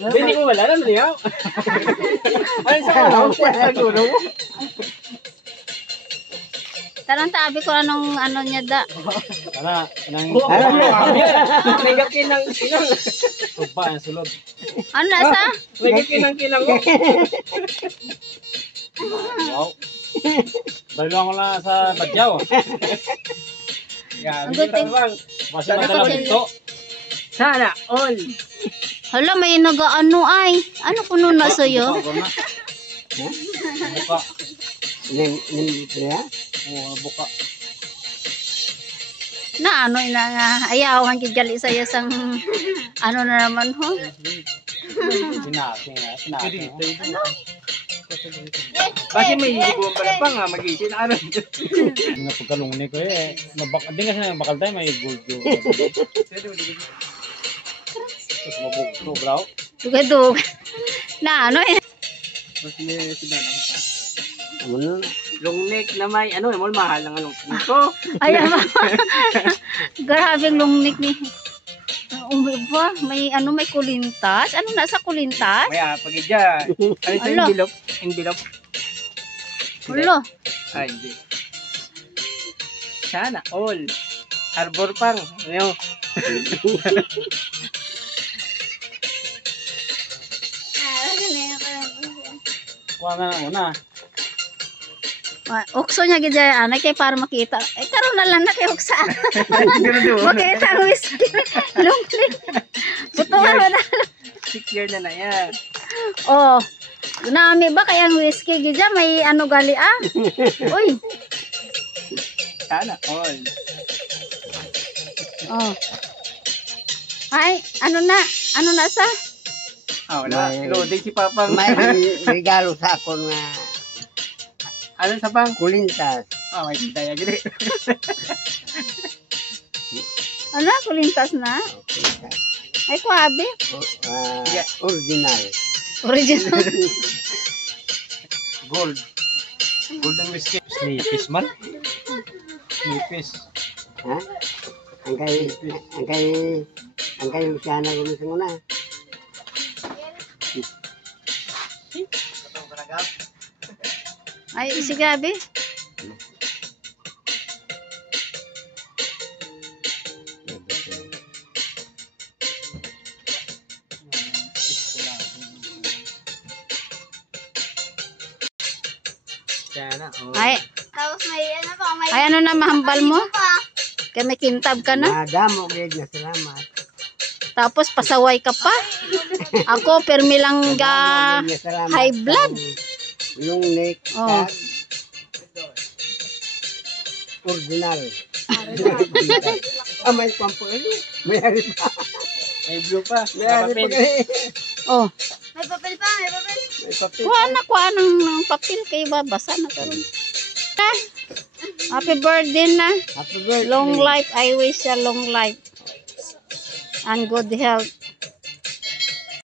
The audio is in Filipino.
Hindi ko wala na niya. Ano sa guro mo? Tarang tabi ko anong ano niya da. Ana, nang kinang kinang. Tupa ang sulod. Ano nasa? Kinang mo. Wow. Balong ko na sa Badyaw. Ang guting. Basta madala dito. Sana all. Hala, may nagaano ay. Ano kuno na sa'yo? Buka. Ya? Oo, buka. Na ano ina nga. Ayawan kigali sa'yo sang ano na naman ho. Sinasing. Kasi may higuan pala pa nga, mag-isin ano. Hindi na pagkalong ni ko eh. Hindi kasi bakal tayo may gold yun. Tapos mabugto, bro. Dugay-dug. Na ano eh. Mas may sinanang pa. Long neck na may, ano, mahal lang long neck ko. Ayan ba? Grabing long neck ni. Ba? May ano, may kulintas? Ano nasa kulintas? Kaya, pag dyan. Ano ito, envelope? Envelope? Ulo. Ay, hindi. Sana, all. Harbor pang. Ano? Kuha nga na una. Ukso niya gidya anak kay para makita. Eh karon na lang na kay uksa. Makita ang whiskey. Lungli. Butuhan mo na. 6 years na yan. Oh. Nami ba kay ang whiskey gidya may ano gali ah? Uy. Sana all. Oh. Ay, ano na? Ano na sa? Wala. Loading si Papang. May regalo sa ako nga Ano sa pang? kulintas. May kaya gini. Ano? Kulintas na? Ay, kuhabi. Original. Original. Gold. Gold ang whiskey. Snipis man. Snipis. Ha? Ang kay Luciana gumising mo na. Ay, sige abi. Sana all. Ay, Tapos may ano pa, may ay ano na mahambal mo? Kaya may kintab ka na. Madamo gid na salamat. Tapos pasaway ka pa. Ako, permi lang ga high blood. Yung neck. Oh. Original. May pampo. May hari pa. May blue pa. May hari pa. Oh, may papel pa, may papel. May papel. kuha ng papel kay babasa na karon. Happy birthday na. Happy birthday. Long life, I wish ya long life. And good health.